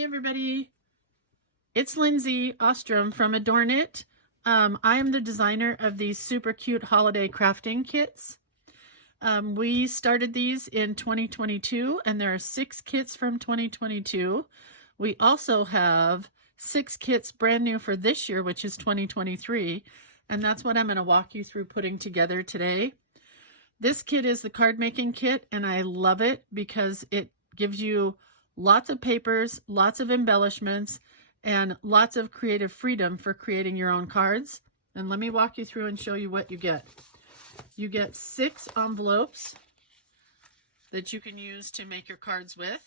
Hi everybody, it's Lindsay Ostrom from Adorn It. I am the designer of these super cute holiday crafting kits. We started these in 2022 and there are 6 kits from 2022. We also have 6 kits brand new for this year, which is 2023, and that's what I'm going to walk you through putting together today. This kit is the card making kit and I love it because it gives you lots of papers, lots of embellishments, and lots of creative freedom for creating your own cards. And let me walk you through and show you what you get. You get 6 envelopes that you can use to make your cards with.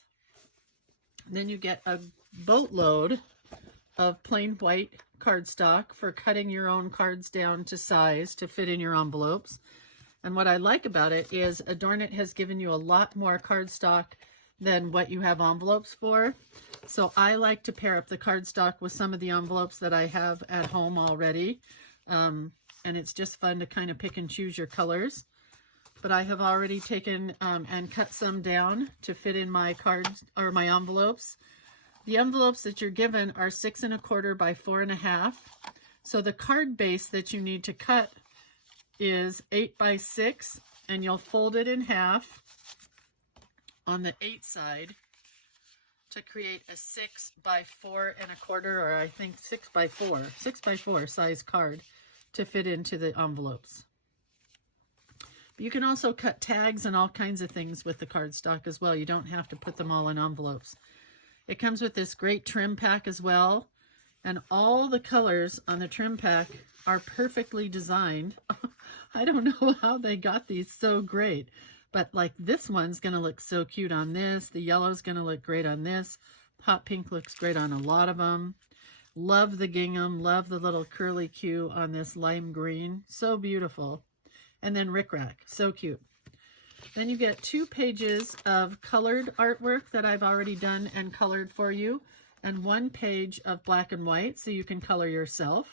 Then you get a boatload of plain white cardstock for cutting your own cards down to size to fit in your envelopes. And what I like about it is Adorn It has given you a lot more cardstock than what you have envelopes for. So I like to pair up the cardstock with some of the envelopes that I have at home already. And it's just fun to kind of pick and choose your colors. But I have already taken and cut some down to fit in my cards or my envelopes. The envelopes that you're given are 6 1/4 by 4 1/2. So the card base that you need to cut is 8 by 6, and you'll fold it in half on the 8 side to create a 6 by 4 1/4, or I think 6 by 4 size card to fit into the envelopes. But you can also cut tags and all kinds of things with the cardstock as well. You don't have to put them all in envelopes. It comes with this great trim pack as well, and all the colors on the trim pack are perfectly designed. I don't know how they got these so great. But like this one's going to look so cute on this. The yellow's going to look great on this. Hot pink looks great on a lot of them. Love the gingham. Love the little curly Q on this lime green. So beautiful. And then rickrack. So cute. Then you get 2 pages of colored artwork that I've already done and colored for you. And 1 page of black and white so you can color yourself.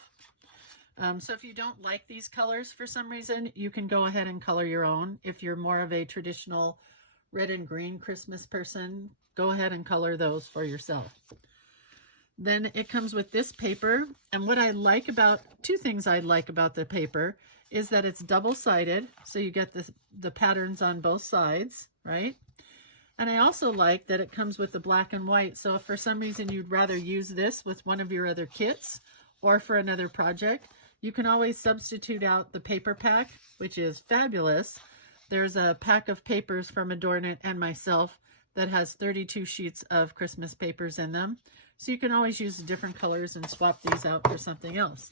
So if you don't like these colors for some reason, you can go ahead and color your own. If you're more of a traditional red and green Christmas person, go ahead and color those for yourself. Then it comes with this paper. And what I like about, 2 things I like about the paper is that it's double-sided. So you get the patterns on both sides, right? And I also like that it comes with the black and white. So if for some reason you'd rather use this with one of your other kits or for another project, you can always substitute out the paper pack, which is fabulous. There's a pack of papers from Adorn It and myself that has 32 sheets of Christmas papers in them. So you can always use different colors and swap these out for something else.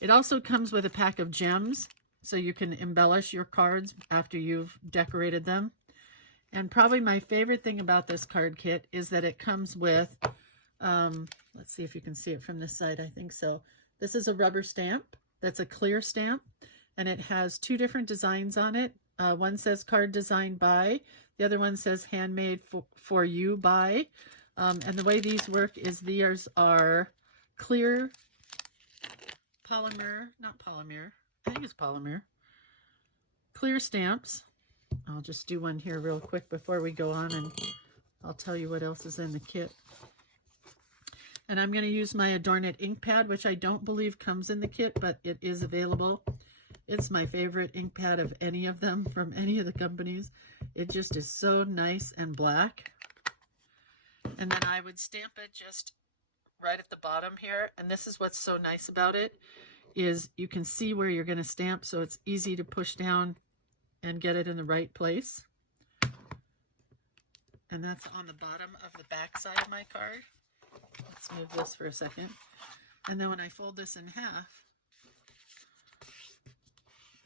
It also comes with a pack of gems, so you can embellish your cards after you've decorated them. And probably my favorite thing about this card kit is that it comes with, let's see if you can see it from this side, I think so. This is a rubber stamp that's a clear stamp, and it has 2 different designs on it. One says card designed by, the other one says handmade for you by. And the way these work is these are clear polymer, not polymer, I think it's polymer, clear stamps. I'll just do one here real quick before we go on, and I'll tell you what else is in the kit. And I'm going to use my Adorn It ink pad, which I don't believe comes in the kit, but it is available. It's my favorite ink pad of any of them from any of the companies. It just is so nice and black. And then I would stamp it just right at the bottom here. And this is what's so nice about it, is you can see where you're going to stamp, so it's easy to push down and get it in the right place. And that's on the bottom of the back side of my card. Let's move this for a second. And then when I fold this in half,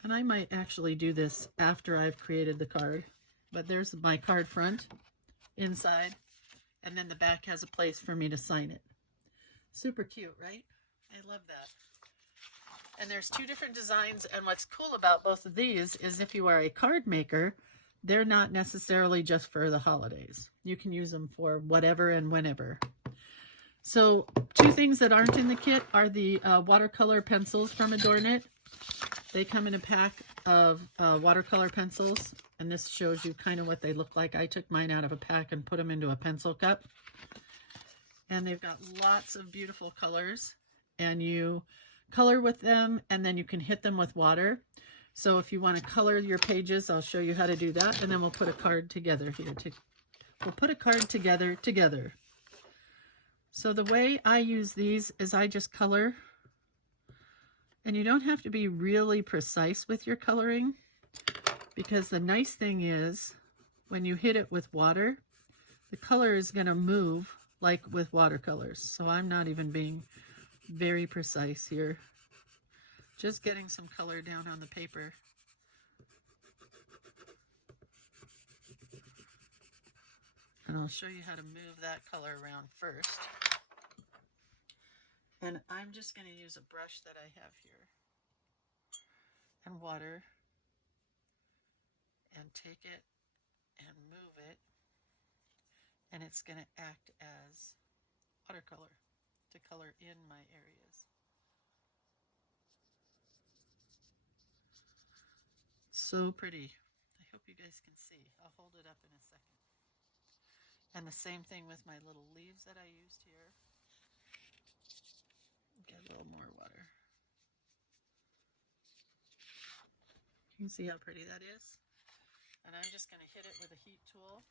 and I might actually do this after I've created the card, but there's my card front inside, and then the back has a place for me to sign it. Super cute, right? I love that. And there's 2 different designs, and what's cool about both of these is if you are a card maker, they're not necessarily just for the holidays. You can use them for whatever and whenever. So 2 things that aren't in the kit are the watercolor pencils from Adorn It. They come in a pack of watercolor pencils, and this shows you kind of what they look like. I took mine out of a pack and put them into a pencil cup. and they've got lots of beautiful colors, and you color with them, and then you can hit them with water. So if you want to color your pages, I'll show you how to do that, and then we'll put a card together here. We'll put a card together. So the way I use these is I just color, and you don't have to be really precise with your coloring, because the nice thing is when you hit it with water, the color is going to move like with watercolors. So I'm not even being very precise here. Just getting some color down on the paper. And I'll show you how to move that color around first. And I'm just going to use a brush that I have here and water, and take it and move it, and it's going to act as watercolor to color in my areas. So pretty. I hope you guys can see. I'll hold it up in a second. And the same thing with my little leaves that I used here. Get a little more water. You can see how pretty that is. And I'm just going to hit it with a heat tool,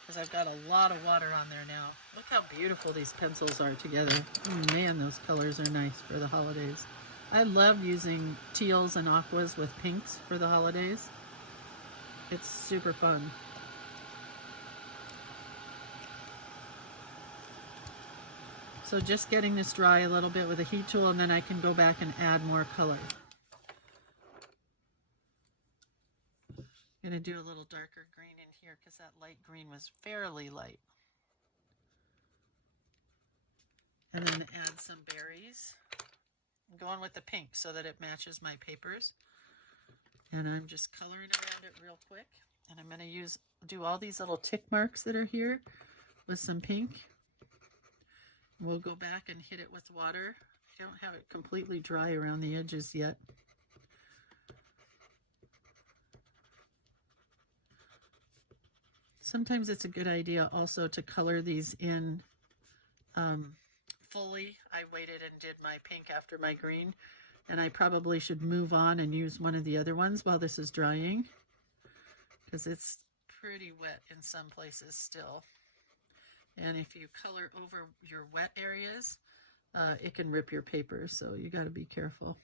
because I've got a lot of water on there now. Look how beautiful these pencils are together. Oh man, those colors are nice for the holidays. I love using teals and aquas with pinks for the holidays. It's super fun. So just getting this dry a little bit with a heat tool, and then I can go back and add more color. I'm going to do a little darker green in here because that light green was fairly light. And then add some berries. I'm going with the pink so that it matches my papers. And I'm just coloring around it real quick. And I'm going to do all these little tick marks that are here with some pink. We'll go back and hit it with water. I don't have it completely dry around the edges yet. Sometimes it's a good idea also to color these in fully. I waited and did my pink after my green, and I probably should move on and use one of the other ones while this is drying, because it's pretty wet in some places still. And if you color over your wet areas, it can rip your paper, so you got to be careful.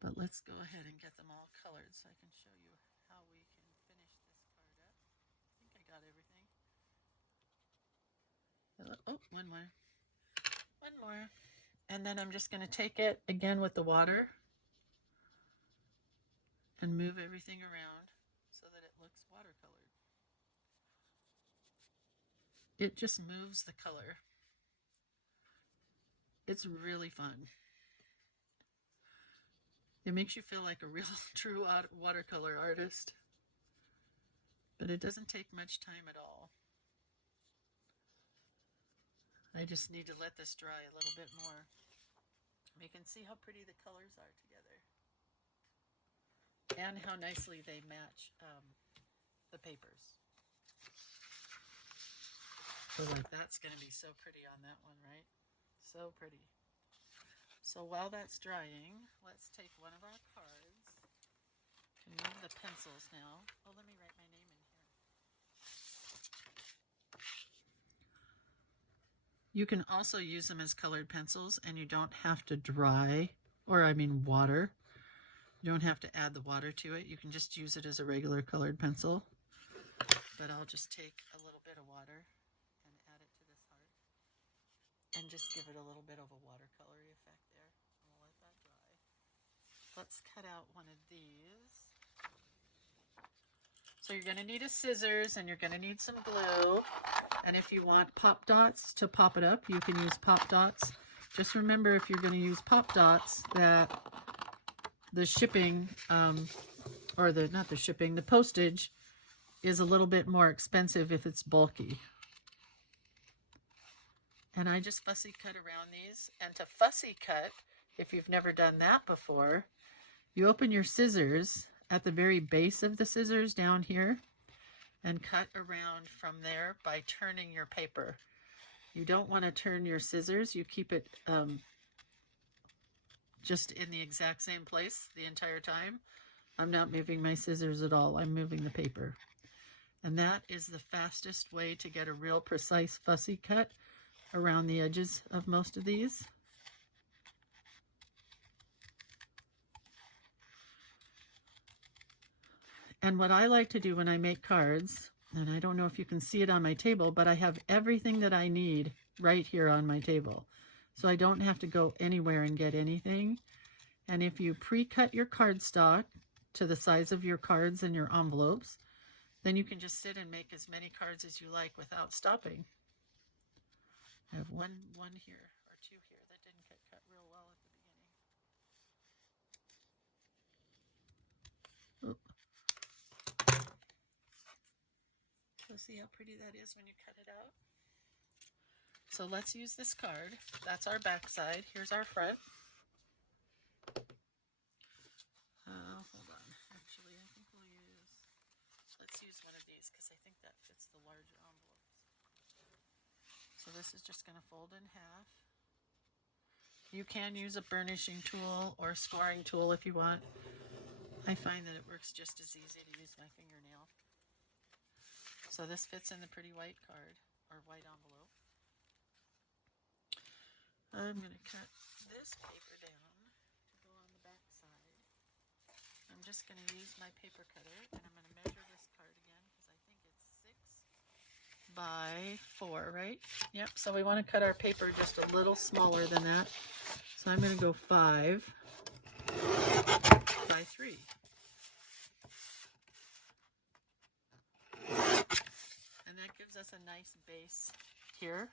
But let's go ahead and get them all colored so I can show you how we can finish this card up. I think I got everything. Oh, one more. One more. And then I'm just going to take it again with the water and move everything around so that it looks watercolored. It just moves the color. It's really fun. It makes you feel like a real true watercolor artist. But it doesn't take much time at all. I just need to let this dry a little bit more. You can see how pretty the colors are together. And how nicely they match the papers. So like that's going to be so pretty on that one, right? So pretty. So while that's drying, let's take one of our cards. You can move the pencils now. Oh, let me write my name in here. You can also use them as colored pencils, and you don't have to dry, or I mean water. You don't have to add the water to it. You can just use it as a regular colored pencil. But I'll just take a little bit of water and add it to this heart. And just give it a little bit of a watercolory effect there. And we'll let that dry. Let's cut out one of these. So you're going to need a scissors, and you're going to need some glue. And if you want pop dots to pop it up, you can use pop dots. Just remember, if you're going to use pop dots, that the shipping, the postage is a little bit more expensive if it's bulky. And I just fussy cut around these. And to fussy cut, if you've never done that before, you open your scissors at the very base of the scissors down here and cut around from there by turning your paper. You don't want to turn your scissors. You keep it just in the exact same place the entire time. I'm not moving my scissors at all. I'm moving the paper. And that is the fastest way to get a real precise fussy cut around the edges of most of these. And what I like to do when I make cards, and I don't know if you can see it on my table, but I have everything that I need right here on my table. So I don't have to go anywhere and get anything. And if you pre-cut your cardstock to the size of your cards and your envelopes, then you can just sit and make as many cards as you like without stopping. I have one here or two here that didn't get cut real well at the beginning. So see how pretty that is when you cut it out? So let's use this card. That's our back side. Here's our front. Hold on. Actually, I think let's use one of these because I think that fits the larger envelopes. So this is just going to fold in half. You can use a burnishing tool or a scoring tool if you want. I find that it works just as easy to use my fingernail. So this fits in the pretty white card or white envelope. I'm going to cut this paper down to go on the back side. I'm just going to use my paper cutter and I'm going to measure this card again because I think it's 6 by 4, right? Yep, so we want to cut our paper just a little smaller than that. So I'm going to go 5 by 3. And that gives us a nice base here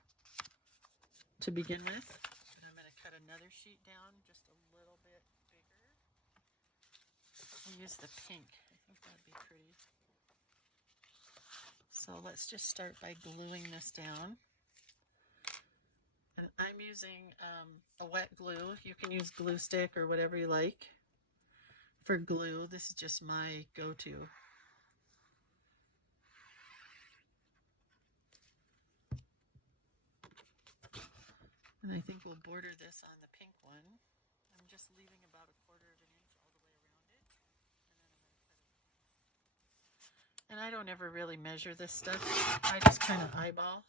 to begin with. And I'm going to cut another sheet down just a little bit bigger. We'll use the pink. I think that'd be pretty. So let's just start by gluing this down. And I'm using a wet glue. You can use glue stick or whatever you like. For glue, this is just my go-to. And I think we'll border this on the pink one. I'm just leaving about 1/4 of an inch all the way around it. And I don't ever really measure this stuff. I just kind of eyeball.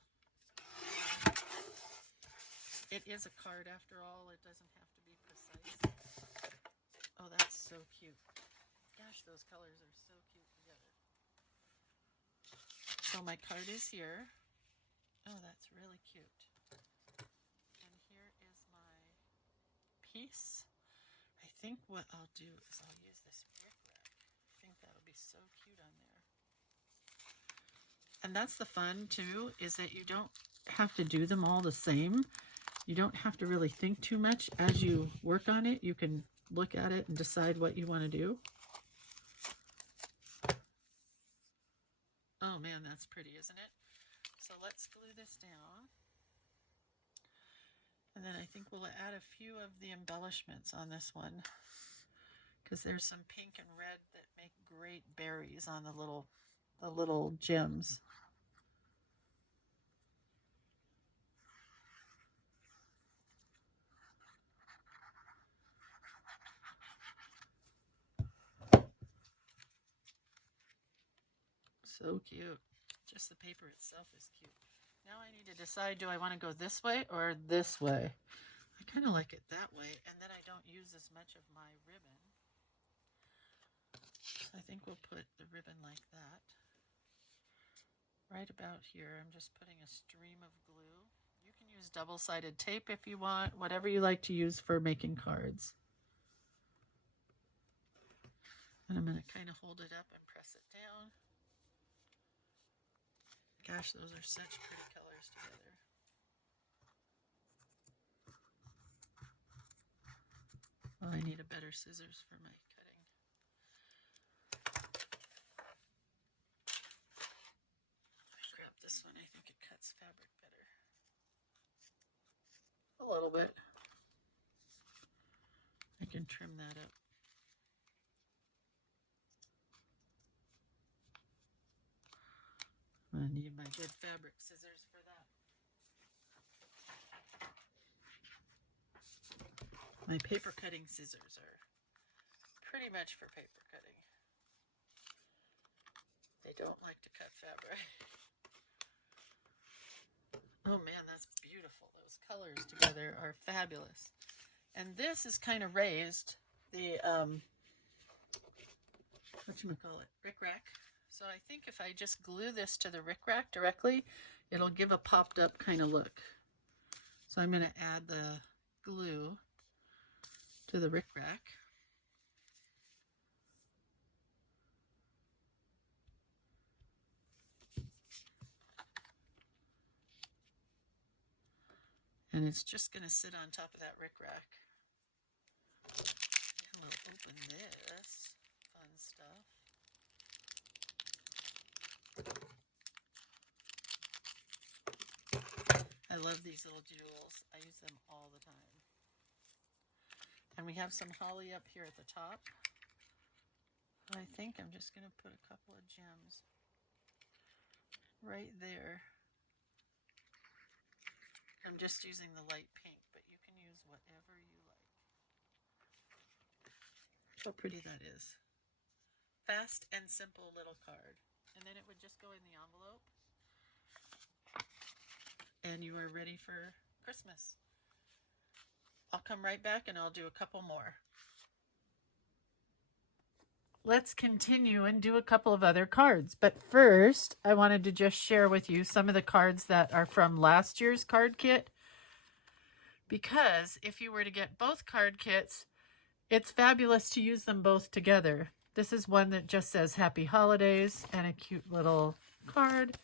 It is a card after all. It doesn't have to be precise. Oh, that's so cute. Gosh, those colors are so cute together. So my card is here. Oh, that's really cute. And here is my piece. I think what I'll do is I'll use this bric-a-brac. I think that'll be so cute on there. And that's the fun too, is that you don't have to do them all the same. You don't have to really think too much as you work on it. You can look at it and decide what you want to do. Oh man, that's pretty, isn't it? So let's glue this down. And then I think we'll add a few of the embellishments on this one, because there's some pink and red that make great berries on the little gems. So cute. Just the paper itself is cute. Now I need to decide, do I want to go this way or this way? I kind of like it that way, and then I don't use as much of my ribbon. So I think we'll put the ribbon like that. Right about here, I'm just putting a stream of glue. You can use double-sided tape if you want, whatever you like to use for making cards. And I'm going to kind of hold it up and press it down. Gosh, those are such pretty colors together. Oh, I need a better scissors for my cutting. I grab this one. I think it cuts fabric better. A little bit. I can trim that up. I need my good fabric scissors for that. My paper cutting scissors are pretty much for paper cutting. They don't like to cut fabric. Oh man, that's beautiful. Those colors together are fabulous. And this is kind of raised, the, whatchamacallit, rickrack. So I think if I just glue this to the rickrack directly, it'll give a popped up kind of look. So I'm going to add the glue to the rickrack. And it's just going to sit on top of that rickrack. And we'll open this fun stuff. I love these little jewels. I use them all the time. And we have some holly up here at the top. I think I'm just going to put a couple of gems right there. I'm just using the light pink, but you can use whatever you like. How pretty that is. Fast and simple little card. And then it would just go in the envelope. And you are ready for Christmas. I'll come right back and I'll do a couple more. Let's continue and do a couple of other cards. But first, I wanted to just share with you some of the cards that are from last year's card kit. Because if you were to get both card kits, it's fabulous to use them both together. This is one that just says Happy Holidays and a cute little card.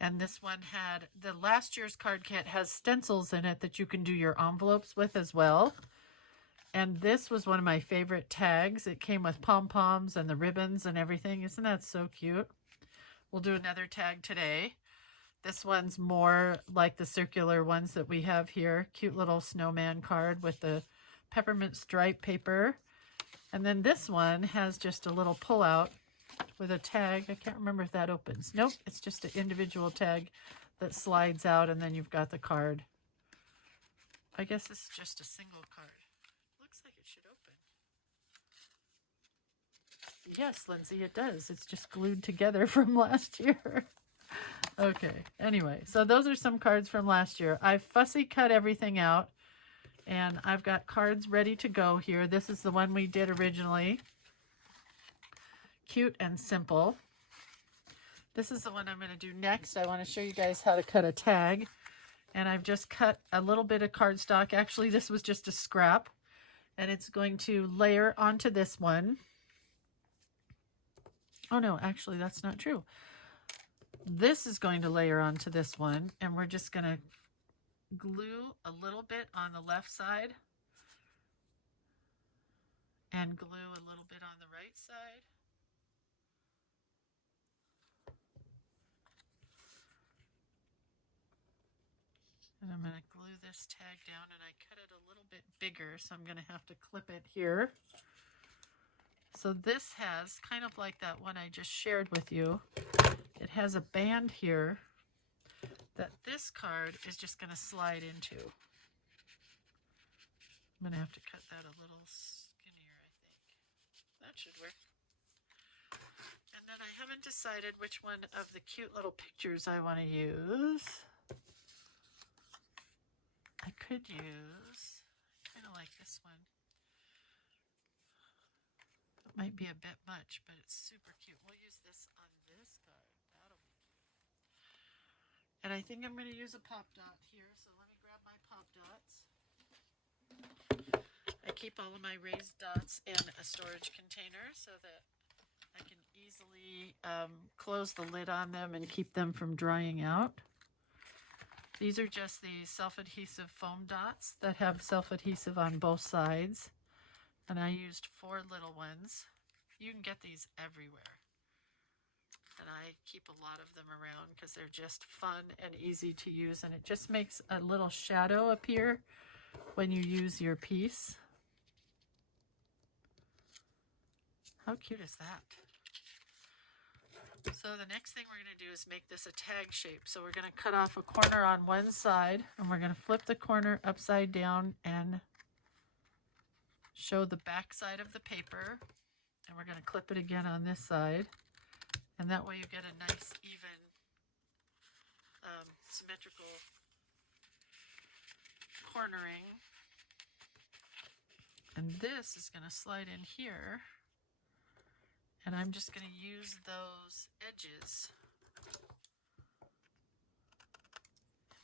And this one had, the last year's card kit has stencils in it that you can do your envelopes with as well. And this was one of my favorite tags. It came with pom-poms and the ribbons and everything. Isn't that so cute? We'll do another tag today. This one's more like the circular ones that we have here. Cute little snowman card with the peppermint stripe paper. And then this one has just a little pull-out with a tag. I can't remember if that opens. Nope, it's just an individual tag that slides out and then you've got the card. I guess this is just a single card. Looks like it should open. Yes, Lindsay, it does. It's just glued together from last year. Okay, anyway, so those are some cards from last year. I've fussy cut everything out and I've got cards ready to go here. This is the one we did originally. Cute and simple. This is the one I'm going to do next. I want to show you guys how to cut a tag. And I've just cut a little bit of cardstock. Actually, this was just a scrap. And it's going to layer onto this one. Oh no, actually that's not true. This is going to layer onto this one. And we're just going to glue a little bit on the left side. And glue a little bit on the right side. And I'm going to glue this tag down, and I cut it a little bit bigger, so I'm going to have to clip it here. So this has, kind of like that one I just shared with you, it has a band here that this card is just going to slide into. I'm going to have to cut that a little skinnier, I think. That should work. And then I haven't decided which one of the cute little pictures I want to use. I could use, kind of like this one. It might be a bit much, but it's super cute. We'll use this on this card. That'll be cute. And I think I'm going to use a pop dot here, so let me grab my pop dots. I keep all of my raised dots in a storage container so that I can easily close the lid on them and keep them from drying out. These are just the self-adhesive foam dots that have self-adhesive on both sides. And I used 4 little ones. You can get these everywhere. And I keep a lot of them around because they're just fun and easy to use. And it just makes a little shadow appear when you use your piece. How cute is that? So the next thing we're going to do is make this a tag shape. So we're going to cut off a corner on one side, and we're going to flip the corner upside down and show the back side of the paper. And we're going to clip it again on this side. And that way you get a nice, even, symmetrical cornering. And this is going to slide in here. And I'm just going to use those edges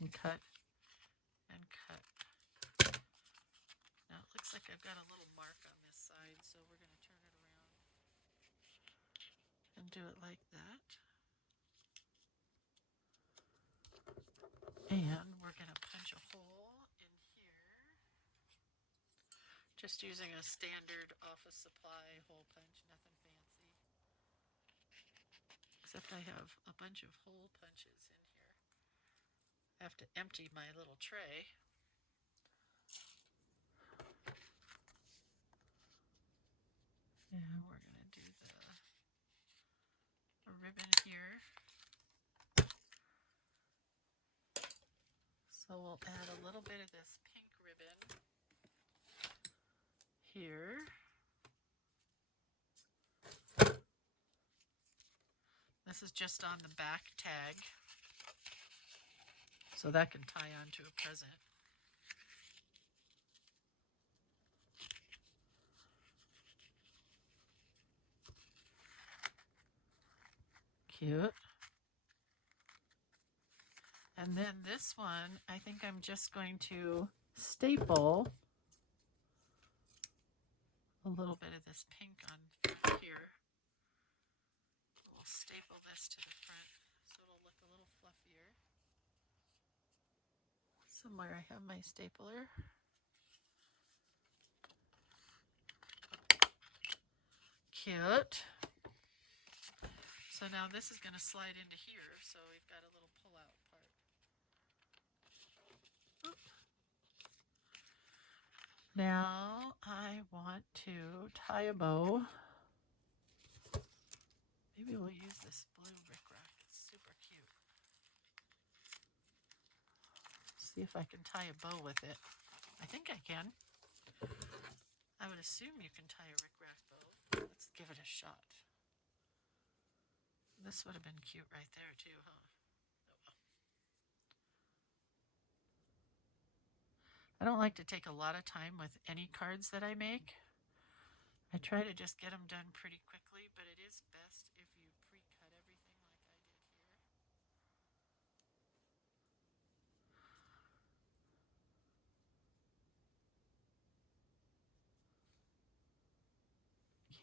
and cut and cut. Now it looks like I've got a little mark on this side, so we're going to turn it around and do it like that. And we're going to punch a hole in here. Just using a standard office supply hole punch, nothing fancy. Except I have a bunch of hole punches in here. I have to empty my little tray. And we're going to do the ribbon here. So we'll add a little bit of this pink ribbon here. This is just on the back tag, so that can tie onto a present. Cute. And then this one, I think I'm just going to staple a little bit of this pink on here. We'll staple this to the front so it'll look a little fluffier. Somewhere I have my stapler. Cute. So now this is going to slide into here, so we've got a little pull-out part. Oop. Now I want to tie a bow. Maybe we'll use this blue rickrack. It's super cute. See if I can tie a bow with it. I think I can. I would assume you can tie a rickrack bow. Let's give it a shot. This would have been cute right there too, huh? Oh well. I don't like to take a lot of time with any cards that I make. I try to just get them done pretty quickly, but it is best if you pre-cut everything like I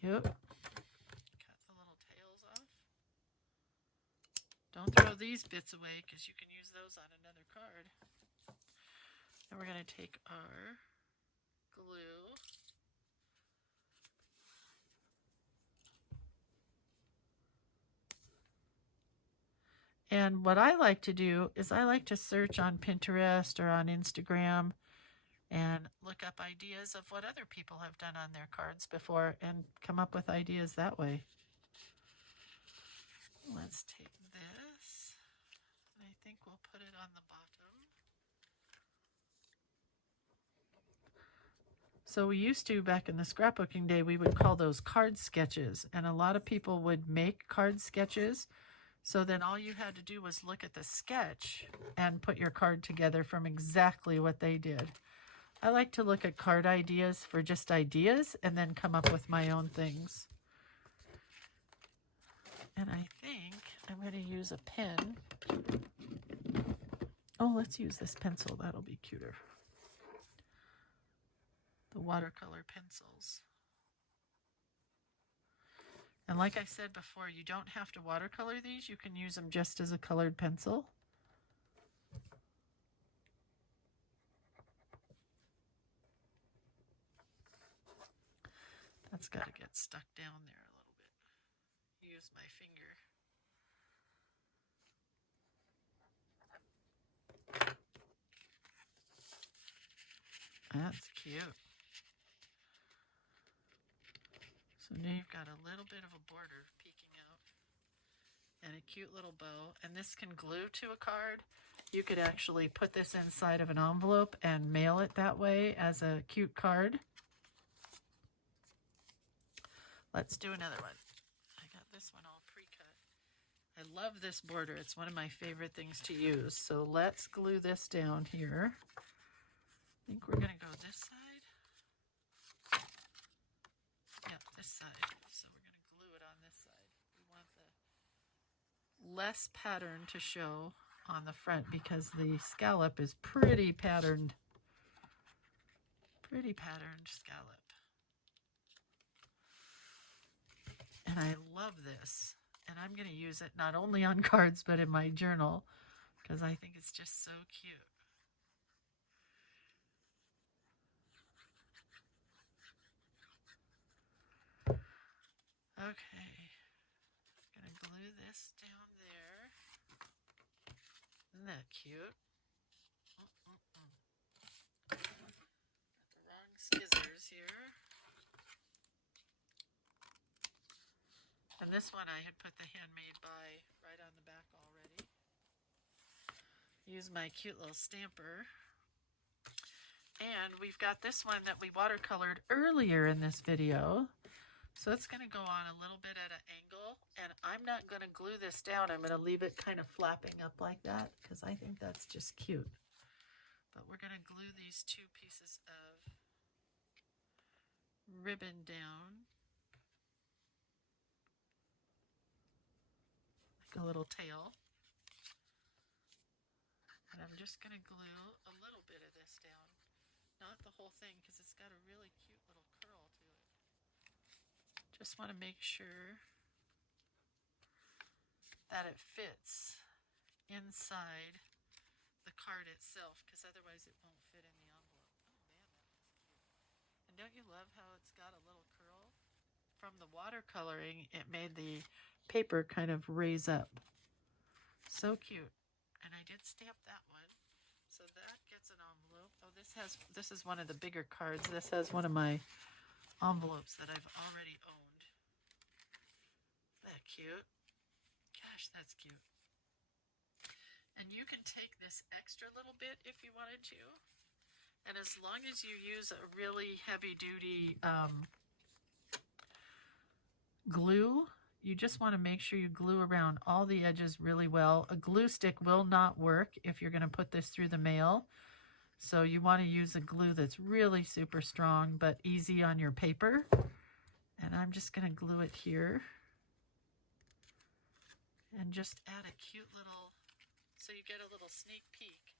did here. Cute. Cut the little tails off. Don't throw these bits away because you can use those on another card. And we're going to take our glue. And what I like to do is I like to search on Pinterest or on Instagram and look up ideas of what other people have done on their cards before and come up with ideas that way. Let's take this, and I think we'll put it on the bottom. So we used to, back in the scrapbooking day, we would call those card sketches, and a lot of people would make card sketches. So then all you had to do was look at the sketch and put your card together from exactly what they did. I like to look at card ideas for just ideas and then come up with my own things. And I think I'm going to use a pen. Oh, let's use this pencil. That'll be cuter. The watercolor pencils. And like I said before, you don't have to watercolor these. You can use them just as a colored pencil. That's got to get stuck down there a little bit. Use my finger. That's cute. So now you've got a little bit of a border peeking out. And cute little bow, and this can glue to a card. You could actually put this inside of an envelope and mail it that way as a cute card. Let's do another one. I got this one all pre-cut. I love this border. It's one of my favorite things to use. So let's glue this down here. I think we're gonna go this side. Yep, this side. So we're gonna glue it on this side. We want the less pattern to show on the front because the scallop is pretty patterned. Pretty patterned scallop. And I love this. And I'm going to use it not only on cards, but in my journal, because I think it's just so cute. Okay. I'm going to glue this down there. Isn't that cute? Got the wrong scissors here. And this one I had put the handmade by right on the back already. Use my cute little stamper. And we've got this one that we watercolored earlier in this video. So it's going to go on a little bit at an angle. And I'm not going to glue this down. I'm going to leave it kind of flapping up like that because I think that's just cute. But we're going to glue these two pieces of ribbon down. A little tail, and I'm just going to glue a little bit of this down, not the whole thing because it's got a really cute little curl to it. Just want to make sure that it fits inside the card itself because otherwise it won't fit in the envelope. Oh man, that looks cute. And don't you love how it's got a little curl? From the watercoloring, it made the paper kind of raise up. So cute. And I did stamp that one. So that gets an envelope. Oh, this is one of the bigger cards. This has one of my envelopes that I've already owned. Isn't that cute? Gosh, that's cute. And you can take this extra little bit if you wanted to. And as long as you use a really heavy duty glue, you just want to make sure you glue around all the edges really well. A glue stick will not work if you're going to put this through the mail. So you want to use a glue that's really super strong but easy on your paper. And I'm just going to glue it here. And just add a cute little, so you get a little sneak peek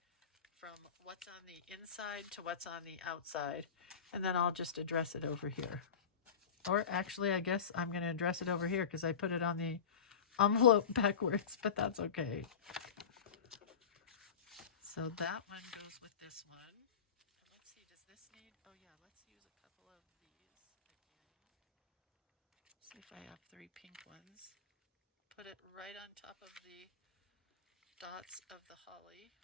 from what's on the inside to what's on the outside. And then I'll just address it over here. Or actually, I guess I'm going to address it over here because I put it on the envelope backwards, but that's okay. So that one goes with this one. Let's see, does this need, oh yeah, let's use a couple of these again. See if I have 3 pink ones. Put it right on top of the dots of the holly.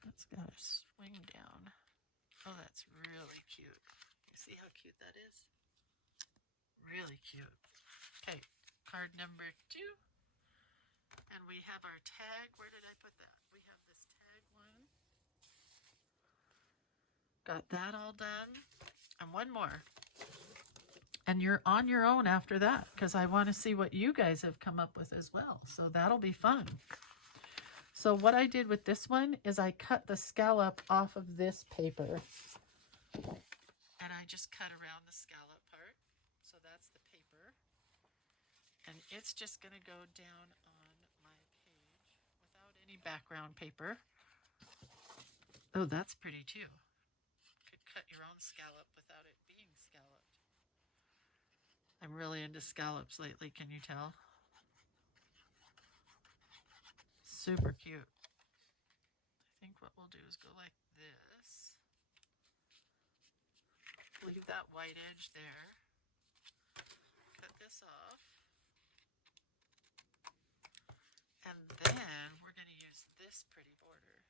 That's got to swing down. Oh, that's really cute. You see how cute that is? Really cute. Okay, card number 2. And we have our tag. Where did I put that? We have this tag one. Got that all done. And one more. And you're on your own after that because I want to see what you guys have come up with as well. So that'll be fun. So what I did with this one is I cut the scallop off of this paper. And I just cut around the scallop part. So that's the paper. And it's just going to go down on my page without any background paper. Oh, that's pretty too. Could cut your own scallop without it being scalloped. I'm really into scallops lately, can you tell? Super cute. I think what we'll do is go like this. Leave that white edge there. Cut this off. And then we're going to use this pretty border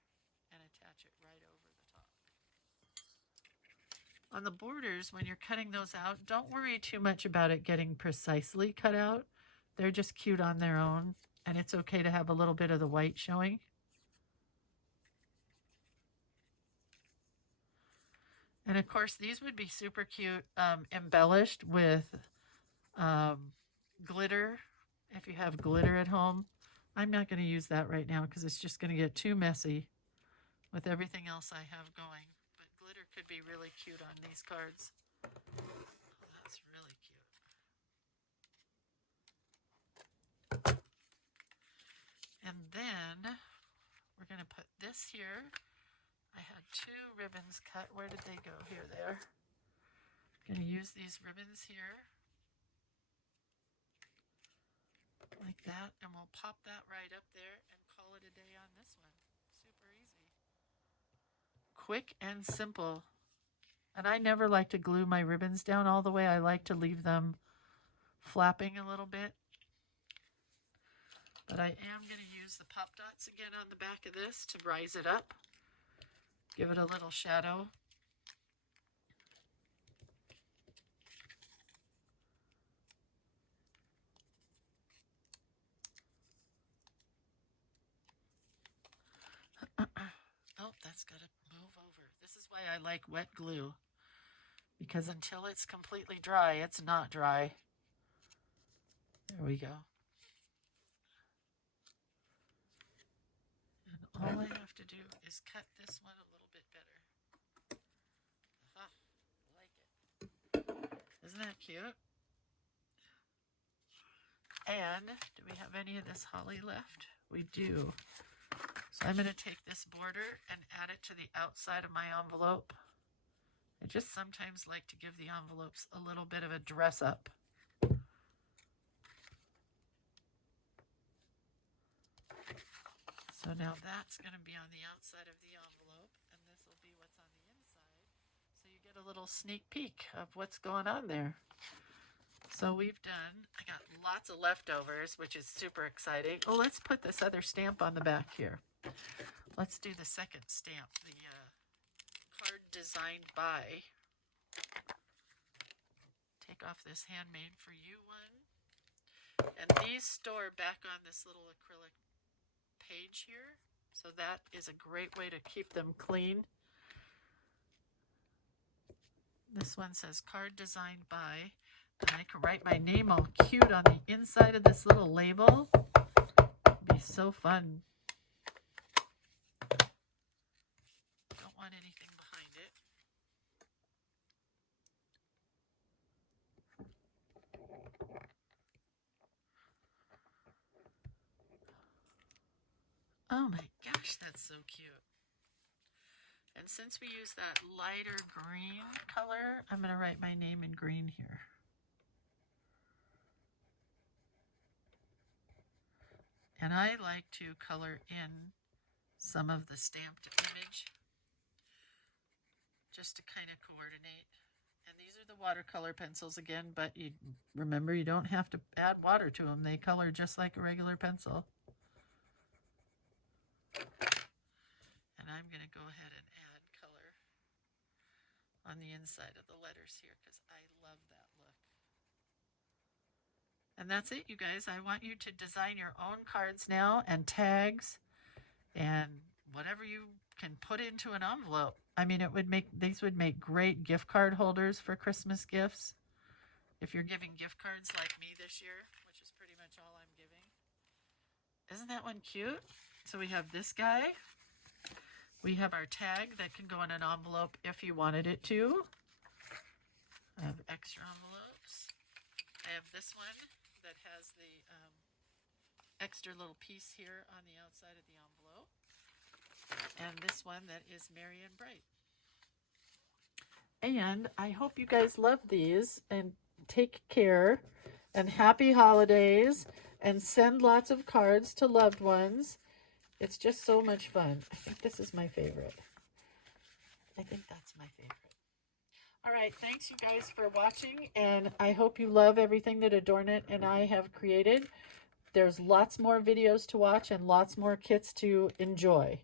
and attach it right over the top. On the borders, when you're cutting those out, don't worry too much about it getting precisely cut out. They're just cute on their own, and it's okay to have a little bit of the white showing. And of course, these would be super cute, embellished with glitter, if you have glitter at home. I'm not going to use that right now because it's just going to get too messy with everything else I have going. But glitter could be really cute on these cards. Oh, that's really cute. And then we're going to put this here. I had 2 ribbons cut. Where did they go? Here they are. I'm going to use these ribbons here. Like that, and we'll pop that right up there and call it a day on this one. Super easy. Quick and simple. And I never like to glue my ribbons down all the way. I like to leave them flapping a little bit. But I am going to use the pop dots again on the back of this to rise it up. Give it a little shadow. Oh, that's got to move over. This is why I like wet glue, because until it's completely dry, it's not dry. There we go. And all I have to do is cut this one a little bit better. I like it. Isn't that cute? And do we have any of this holly left? We do. So I'm going to take this border and add it to the outside of my envelope. I just sometimes like to give the envelopes a little bit of a dress up. So now that's going to be on the outside of the envelope, and this will be what's on the inside. So you get a little sneak peek of what's going on there. So we've done, I got lots of leftovers, which is super exciting. Oh, let's put this other stamp on the back here. Let's do the second stamp, the card designed by. Take off this handmade for you one. And these store back on this little acrylic page here. So that is a great way to keep them clean. This one says card designed by. And I can write my name all cute on the inside of this little label. It'd be so fun. Don't want anything behind it. Oh my gosh, that's so cute. And since we use that lighter green color, I'm going to write my name in green here. And I like to color in some of the stamped image just to kind of coordinate. And these are the watercolor pencils again, but you remember you don't have to add water to them. They color just like a regular pencil. And I'm going to go ahead and add color on the inside of the letters here because I love that look. And that's it, you guys. I want you to design your own cards now and tags and whatever you can put into an envelope. I mean, these would make great gift card holders for Christmas gifts. If you're giving gift cards like me this year, which is pretty much all I'm giving. Isn't that one cute? So we have this guy. We have our tag that can go in an envelope if you wanted it to. I have extra envelopes. I have this one that has the extra little piece here on the outside of the envelope. And this one that is Merry and Bright. And I hope you guys love these and take care and happy holidays and send lots of cards to loved ones. It's just so much fun. I think this is my favorite. I think that's my favorite. All right, thanks you guys for watching, and I hope you love everything that Adorn It and I have created. There's lots more videos to watch and lots more kits to enjoy.